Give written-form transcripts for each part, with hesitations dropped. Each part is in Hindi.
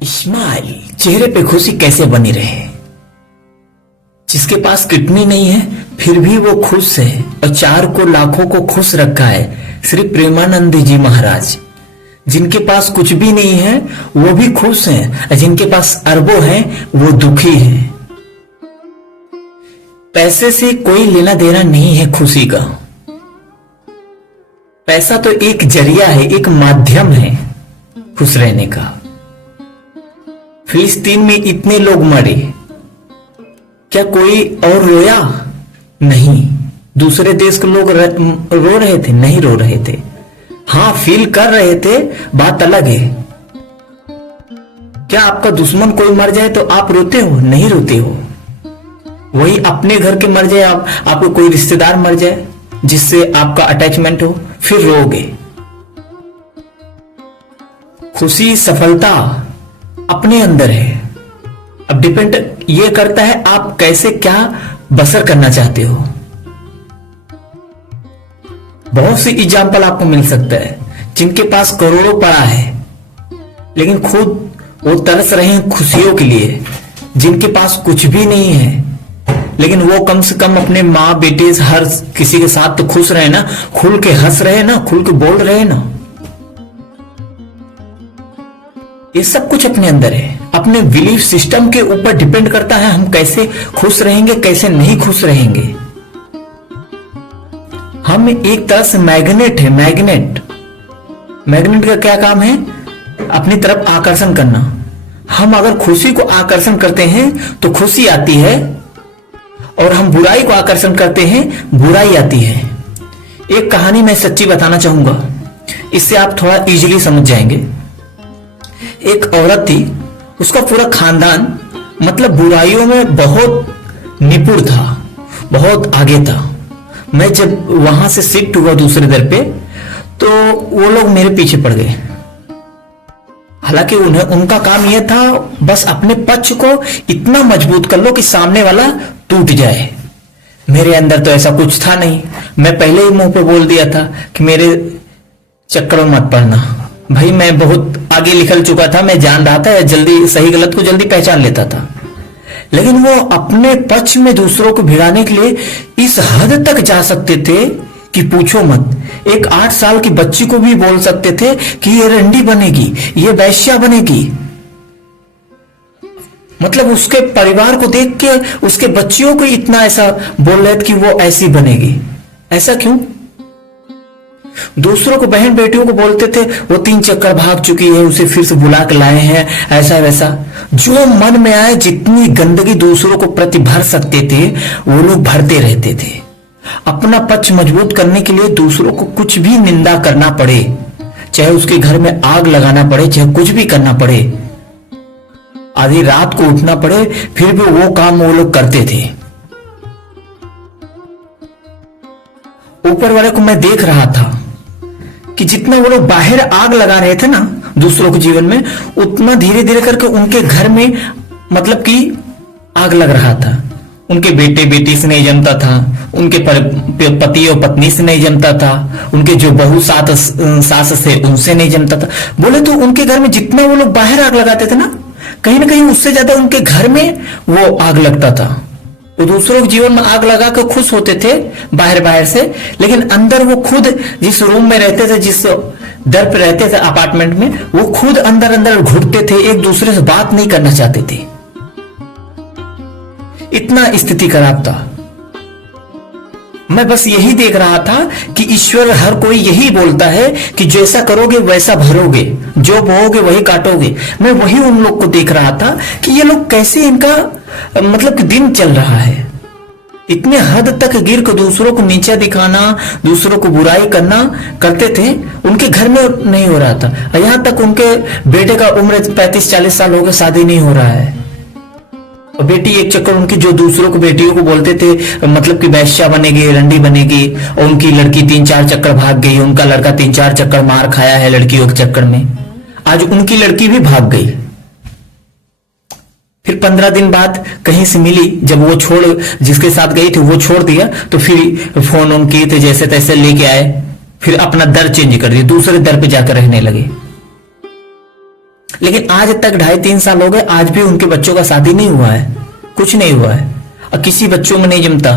इस्माइल चेहरे पे खुशी कैसे बनी रहे। जिसके पास किडनी नहीं है फिर भी वो खुश है और चार को लाखों को खुश रखा है श्री प्रेमानंद जी महाराज। जिनके पास कुछ भी नहीं है वो भी खुश हैं और जिनके पास अरबों हैं वो दुखी हैं। पैसे से कोई लेना देना नहीं है खुशी का। पैसा तो एक जरिया है, एक माध्यम है खुश रहने का। फिलिस्तीन में इतने लोग मरे, क्या कोई और रोया? नहीं। दूसरे देश के लोग रो रहे थे? नहीं रो रहे थे। हाँ, फील कर रहे थे, बात अलग है। क्या आपका दुश्मन कोई मर जाए तो आप रोते हो? नहीं रोते हो। वही अपने घर के मर जाए, आपको कोई रिश्तेदार मर जाए जिससे आपका अटैचमेंट हो, फिर रोगे। खुशी सफलता अपने अंदर है। अब डिपेंड ये करता है आप कैसे क्या बसर करना चाहते हो। बहुत सी एग्जाम्पल आपको मिल सकता है जिनके पास करोड़ों पड़ा है लेकिन खुद वो तरस रहे हैं खुशियों के लिए। जिनके पास कुछ भी नहीं है लेकिन वो कम से कम अपने माँ बेटे हर किसी के साथ तो खुश रहे ना, खुल के हंस रहे ना, खुल के बोल रहे ना। ये सब कुछ अपने अंदर है। अपने बिलीफ सिस्टम के ऊपर डिपेंड करता है हम कैसे खुश रहेंगे, कैसे नहीं खुश रहेंगे। हम एक तरह से मैग्नेट है। मैग्नेट का क्या काम है? अपनी तरफ आकर्षण करना। हम अगर खुशी को आकर्षण करते हैं तो खुशी आती है और हम बुराई को आकर्षण करते हैं, बुराई आती है। एक कहानी मैं सच्ची बताना चाहूंगा, इससे आप थोड़ा इजीली समझ जाएंगे। एक औरत थी, उसका पूरा खानदान मतलब बुराइयों में बहुत निपुण था, बहुत आगे था। मैं जब वहां से शिफ्ट हुआ दूसरे दर पे तो वो लोग मेरे पीछे पड़ गए। हालांकि उनका काम यह था बस अपने पक्ष को इतना मजबूत कर लो कि सामने वाला टूट जाए। मेरे अंदर तो ऐसा कुछ था नहीं। मैं पहले ही मुंह पे बोल दिया था कि मेरे चक्कर में मत पड़ना। भाई मैं बहुत आगे निकल चुका था, मैं जान रहा था, जल्दी सही गलत को जल्दी पहचान लेता था। लेकिन वो अपने पक्ष में दूसरों को भिड़ाने के लिए इस हद तक जा सकते थे कि पूछो मत। एक 8 साल की बच्ची को भी बोल सकते थे कि ये रंडी बनेगी, ये वैश्या बनेगी। मतलब उसके परिवार को देख के उसके बच्चियों को इतना ऐसा बोल रहे थे कि वो ऐसी बनेगी। ऐसा क्यों? दूसरों को, बहन बेटियों को बोलते थे वो 3 चक्कर भाग चुकी है, उसे फिर से बुला के लाए हैं, ऐसा वैसा। जो मन में आए, जितनी गंदगी दूसरों को प्रति भर सकते थे वो लोग भरते रहते थे। अपना पक्ष मजबूत करने के लिए दूसरों को कुछ भी निंदा करना पड़े, चाहे उसके घर में आग लगाना पड़े, चाहे कुछ भी करना पड़े, आधी रात को उठना पड़े, फिर भी वो काम वो लोग करते थे। ऊपर वाले को मैं देख रहा था कि जितना वो लोग बाहर आग लगा रहे थे ना दूसरों के जीवन में, उतना धीरे धीरे करके उनके घर में मतलब कि आग लग रहा था। उनके बेटे बेटी से नहीं जमता था, उनके पति और पत्नी से नहीं जमता था, उनके जो बहू सास से उनसे नहीं जमता था। बोले तो उनके घर में जितना वो लोग बाहर आग लगाते थे ना कहीं उससे ज्यादा उनके घर में वो आग लगता था। वो दूसरों के जीवन में आग लगा कर खुश होते थे बाहर से, लेकिन अंदर वो खुद जिस रूम में रहते थे, जिस दर पे रहते थे अपार्टमेंट में, वो खुद अंदर घुटते थे, एक दूसरे से बात नहीं करना चाहते थे। इतना स्थिति खराब था। मैं बस यही देख रहा था कि ईश्वर हर कोई यही बोलता है कि जैसा करोगे वैसा भरोगे, जो बोओगे वही काटोगे। मैं वही उन लोग को देख रहा था कि ये लोग कैसे, इनका मतलब कि दिन चल रहा है। इतने हद तक गिर कर दूसरों को नीचा दिखाना, दूसरों को बुराई करना करते थे। उनके घर में नहीं हो रहा था। यहां तक उनके बेटे का उम्र 35-40 साल हो गया, शादी नहीं हो रहा है। और बेटी एक चक्कर उनकी, जो दूसरों को बेटियों को बोलते थे मतलब कि वैश्या बनेगी, रंडी बनेगी, और उनकी लड़की 3-4 चक्कर भाग गई, उनका लड़का 3-4 चक्कर मार खाया है लड़कियों के चक्कर में। आज उनकी लड़की भी भाग गई। फिर 15 दिन बाद कहीं से मिली, जब वो जिसके साथ गई थी वो छोड़ दिया तो फिर फोन ऑन किए थे, जैसे तैसे लेके आए, फिर अपना दर चेंज कर दिया, दूसरे दर पे जाकर रहने लगे। लेकिन आज तक 2.5-3 साल हो गए, आज भी उनके बच्चों का शादी नहीं हुआ है, कुछ नहीं हुआ है। और किसी बच्चों में नहीं जमता।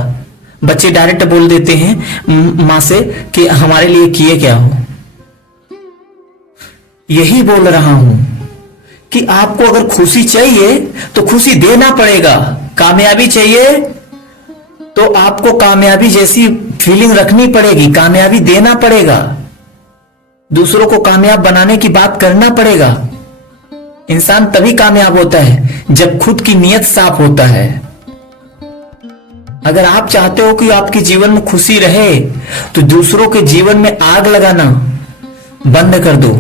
बच्चे डायरेक्ट बोल देते हैं मां से कि हमारे लिए किए क्या हो। यही बोल रहा हूं कि आपको अगर खुशी चाहिए तो खुशी देना पड़ेगा। कामयाबी चाहिए तो आपको कामयाबी जैसी फीलिंग रखनी पड़ेगी, कामयाबी देना पड़ेगा, दूसरों को कामयाब बनाने की बात करना पड़ेगा। इंसान तभी कामयाब होता है जब खुद की नीयत साफ होता है। अगर आप चाहते हो कि आपके जीवन में खुशी रहे तो दूसरों के जीवन में आग लगाना बंद कर दो।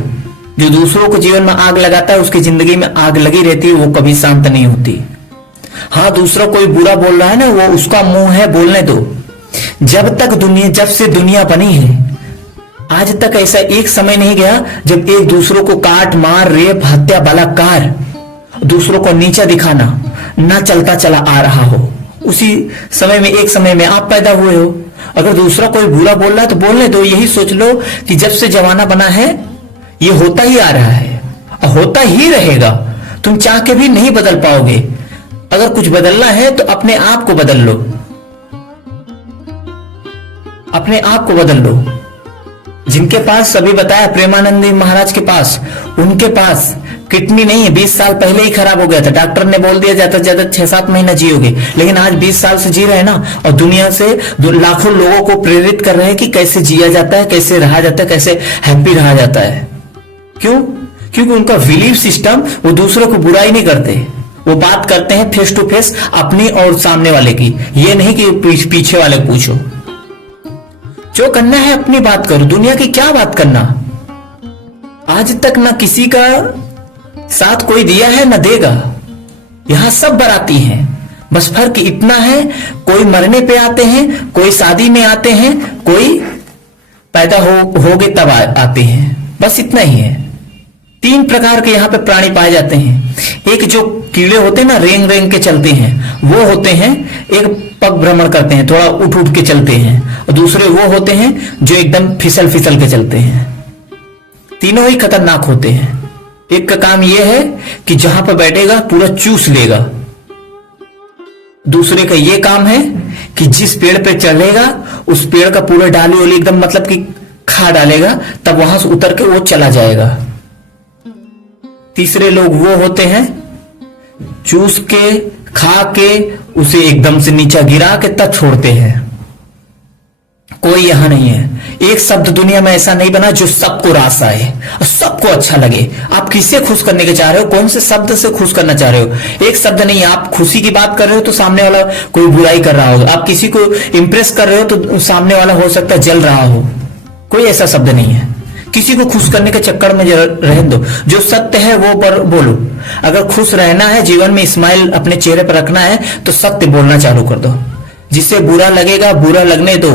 जो दूसरों को जीवन में आग लगाता है उसकी जिंदगी में आग लगी रहती है, वो कभी शांत नहीं होती। हाँ, दूसरा कोई बुरा बोल रहा है ना, वो उसका मुंह है, बोलने दो। जब से दुनिया बनी है आज तक ऐसा एक समय नहीं गया जब एक दूसरों को काट मार रेप हत्या बलात्कार दूसरों को नीचा दिखाना ना चलता चला आ रहा हो। उसी समय में एक समय में आप पैदा हुए हो। अगर दूसरा कोई बुरा बोल रहा है तो बोलने दो। यही सोच लो कि जब से जमाना बना है ये होता ही आ रहा है और होता ही रहेगा। तुम चाह के भी नहीं बदल पाओगे। अगर कुछ बदलना है तो अपने आप को बदल लो, अपने आप को बदल लो। जिनके पास सभी बताया प्रेमानंद महाराज के पास, उनके पास किडनी नहीं है, 20 साल पहले ही खराब हो गया था। डॉक्टर ने बोल दिया ज्यादा से ज्यादा 6-7 महीना जियोगे, लेकिन आज 20 साल से जी रहे हैं ना, और दुनिया से लाखों लोगों को प्रेरित कर रहे हैं कि कैसे जिया जाता है, कैसे रहा जाता है, कैसे हैप्पी रहा जाता है। क्यों? क्योंकि उनका बिलीफ सिस्टम, वो दूसरों को बुराई नहीं करते, वो बात करते हैं फेस टू फेस अपनी और सामने वाले की। ये नहीं कि पीछे वाले पूछो। जो करना है अपनी बात करो, दुनिया की क्या बात करना। आज तक ना किसी का साथ कोई दिया है ना देगा। यहां सब बाराती हैं, बस फर्क इतना है कोई मरने पे आते हैं, कोई शादी में आते हैं, कोई पैदा हो गए तब आते हैं, बस इतना ही है। 3 प्रकार के यहाँ पे प्राणी पाए जाते हैं। एक जो कीड़े होते हैं ना, रेंग रेंग के चलते हैं, वो होते हैं। एक पग भ्रमण करते हैं, थोड़ा उठ उठ के चलते हैं। और दूसरे वो होते हैं जो एकदम फिसल फिसल के चलते हैं। तीनों ही खतरनाक होते हैं। एक का काम यह है कि जहां पर बैठेगा पूरा चूस लेगा। दूसरे का यह काम है कि जिस पेड़ पे चढ़ेगा उस पेड़ का पूरा डाली वाली एकदम मतलब कि खा डालेगा, तब वहां से उतर के वो चला जाएगा। तीसरे लोग वो होते हैं चूस के खा के उसे एकदम से नीचा गिरा के तब छोड़ते हैं। कोई यहां नहीं है। एक शब्द दुनिया में ऐसा नहीं बना जो सबको रास आए और सबको अच्छा लगे। आप किसे खुश करने के चाह रहे हो? कौन से शब्द से खुश करना चाह रहे हो? एक शब्द नहीं। आप खुशी की बात कर रहे हो तो सामने वाला कोई बुराई कर रहा हो। आप किसी को इंप्रेस कर रहे हो तो सामने वाला हो सकता है जल रहा हो। कोई ऐसा शब्द नहीं है। किसी को खुश करने के चक्कर में रहने दो। जो सत्य है वो पर बोलो। अगर खुश रहना है, जीवन में स्माइल अपने चेहरे पर रखना है, तो सत्य बोलना चालू कर दो। जिससे बुरा लगेगा बुरा लगने दो।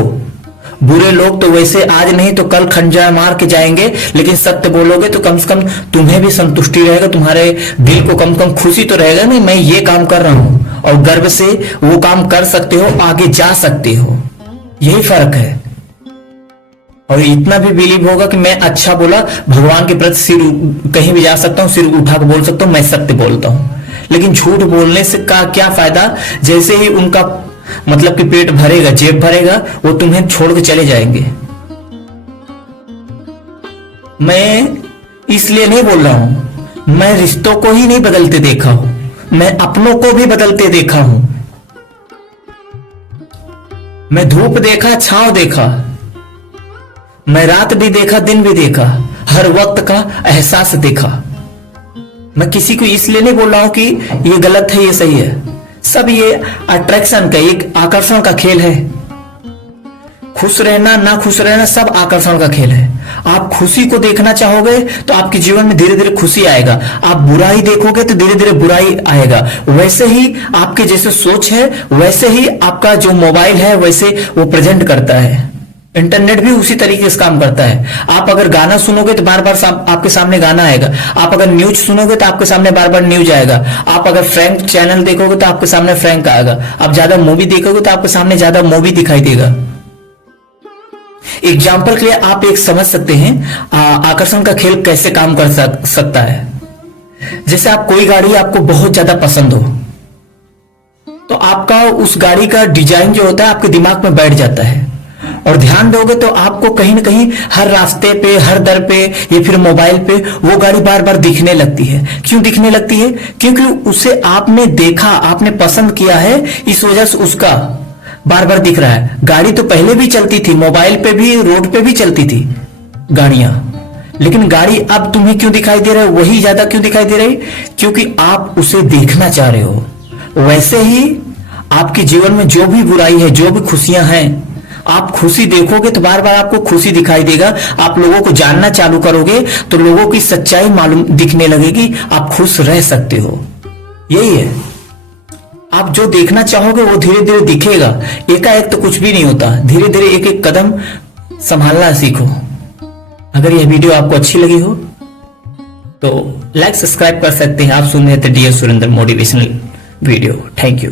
बुरे लोग तो वैसे आज नहीं तो कल खंजर मार के जाएंगे, लेकिन सत्य बोलोगे तो कम से कम तुम्हें भी संतुष्टि रहेगा, तुम्हारे दिल को कम से कम खुशी तो रहेगा। नहीं, मैं ये काम कर रहा हूं और गर्व से वो काम कर सकते हो, आगे जा सकते हो। यही फर्क है। और इतना भी बिलीव होगा कि मैं अच्छा बोला, भगवान के प्रति सिर कहीं भी जा सकता हूं, सिर उठा के बोल सकता हूं, मैं सत्य बोलता हूं। लेकिन झूठ बोलने से का क्या फायदा? जैसे ही उनका मतलब कि पेट भरेगा, जेब भरेगा, वो तुम्हें छोड़ के चले जाएंगे। मैं इसलिए नहीं बोल रहा हूं, मैं रिश्तों को ही नहीं बदलते देखा हूं, मैं अपनों को भी बदलते देखा हूं। मैं धूप देखा, छांव देखा, मैं रात भी देखा, दिन भी देखा, हर वक्त का एहसास देखा। मैं किसी को इसलिए नहीं बोल रहा हूं कि ये गलत है, ये सही है। सब ये अट्रैक्शन का, एक आकर्षण का खेल है। खुश रहना ना खुश रहना सब आकर्षण का खेल है। आप खुशी को देखना चाहोगे तो आपके जीवन में धीरे धीरे खुशी आएगा। आप बुराई देखोगे तो धीरे धीरे बुराई आएगा। वैसे ही आपके जैसे सोच है वैसे ही आपका जो मोबाइल है वैसे वो प्रेजेंट करता है। इंटरनेट भी उसी तरीके से काम करता है। आप अगर गाना सुनोगे तो बार बार आपके सामने गाना आएगा। आप अगर न्यूज सुनोगे तो आपके सामने बार बार न्यूज आएगा। आप अगर फ्रैंक चैनल देखोगे तो आपके सामने फ्रैंक आएगा। आप ज्यादा मूवी देखोगे तो आपके सामने ज्यादा मूवी दिखाई देगा। एग्जाम्पल के लिए आप एक समझ सकते हैं आकर्षण का खेल कैसे काम कर सकता है। जैसे आप कोई गाड़ी आपको बहुत ज्यादा पसंद हो, तो आपका उस गाड़ी का डिजाइन जो होता है आपके दिमाग में बैठ जाता है, और ध्यान दोगे तो आपको कहीं ना कहीं हर रास्ते पे, हर दर पे या फिर मोबाइल पे वो गाड़ी बार बार दिखने लगती है। क्यों दिखने लगती है? क्योंकि उसे आपने देखा, आपने पसंद किया है, इस वजह से उसका बार बार दिख रहा है। गाड़ी तो पहले भी चलती थी, मोबाइल पे भी, रोड पे भी चलती थी गाड़ियां, लेकिन गाड़ी अब तुम्हें क्यों दिखाई दे रहा है, वही ज्यादा क्यों दिखाई दे रही? क्योंकि आप उसे देखना चाह रहे हो। वैसे ही आपके जीवन में जो भी बुराई है, जो भी खुशियां हैं, आप खुशी देखोगे तो बार बार आपको खुशी दिखाई देगा। आप लोगों को जानना चालू करोगे तो लोगों की सच्चाई मालूम दिखने लगेगी, आप खुश रह सकते हो। यही है, आप जो देखना चाहोगे वो धीरे धीरे दिखेगा। एकाएक तो कुछ भी नहीं होता, धीरे धीरे एक एक कदम संभालना सीखो। अगर यह वीडियो आपको अच्छी लगी हो तो लाइक सब्सक्राइब कर सकते हैं। आप सुन रहे थे dear Surendra motivational video. Thank you.